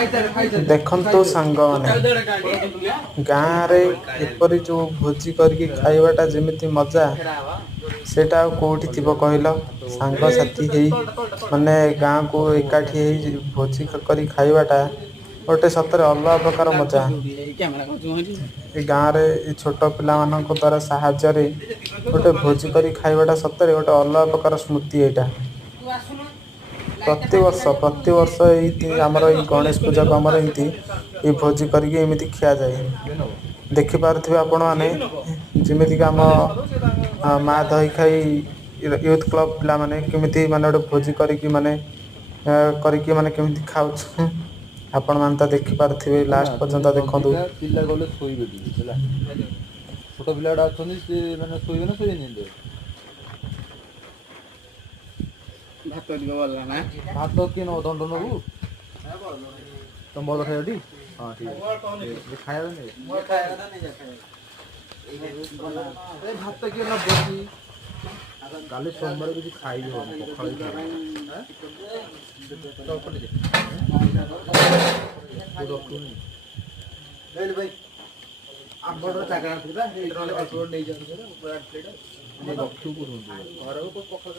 देखो सांग मैंने गाँव रे एपरी जो भोजी करके खाइबाटा जेमिति मजा सेटा कोठी थिबो कहलो सांग साथी हेई माने गाँ को एकाठी हेई भोजी करी खाइबाटा गोटे सतरे अलग प्रकार मजा ए गाँव रे ए छोट पिला मानक द्वारा साहाय्य रे गोटे भोजी करी खाइबाटा सतरे गोटे अलग प्रकार स्मृति एटा प्रतिवर्ष आमर गणेश पूजा को आमर एमती ये भोजी करके एमती खिया जाए देखि पारुथिबे आपण माने जेमिति आम माँ दही खाई यूथ क्लब पिला माने केमिति माने गोटे भोजी करके माने केमिति खाउछ आपण मान तो देखि पारुथिबे लास्ट पर्यंत देखंतु पिला गले सोइबे होला छोट पिलाडा अछन से माने सोइबे ना सोइबे भात दिबो वाला ना भात के न दंड नबु तुम बोल खायो डी हां ठीक है खाया नहीं मोर खाया ना नहीं जाता ए भात के न बसी काले सोमवार कुछ खाई हो पखाई हैं तो पड़ जे ले भाई आप बड़ चाकरा थिबा हे रोले पासवर्ड नहीं जान से ऊपर प्लेट ये रखू को घर को पखा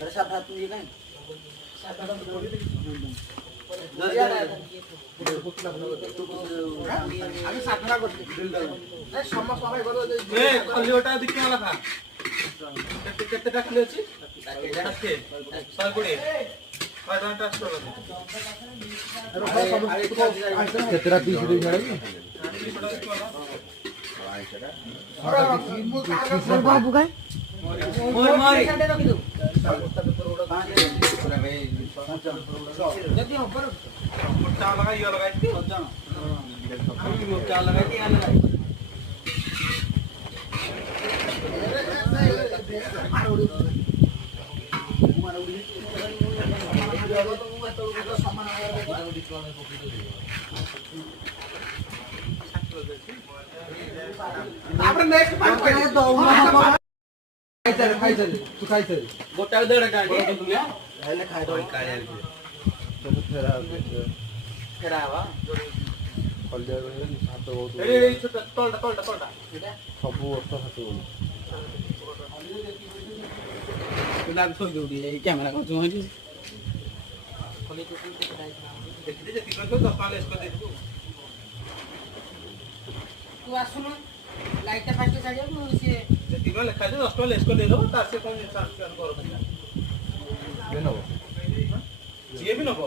अरे साफ हाथ ये काई साफ हाथ बोली नरिया आगे साफ हाथ करते ए समस्त समय करो ए खलियोटा दिखे वाला था केते टा खली अछि साथे 120 केतरा पीस दे छाड़ी बाबू का मोर मारी जदी ऊपर मोटा लगा ये लगाई मोटा लगाई ये लगाई आपरे नेक्स्ट पार्ट पे दो खाई चल तू खाई चल गोटा डेढ़ गाड़ी तुम या हेले खाई दो काले तो फेरा वा कल्याण रे हाथ बहुत ए छोटा तोलटा सब वर्ष हाथ बोल तुला छोड़ दे उड़ी कैमरा को जो है खोली तो देख दे तीन को 10 पाले इसको दे तू आसुनो लाइट फास्ट छाड़िया को से तीन लिखा दे 10 पाले इसको दे दो तार से कौन ट्रांसफर करो ले नो ये भी नको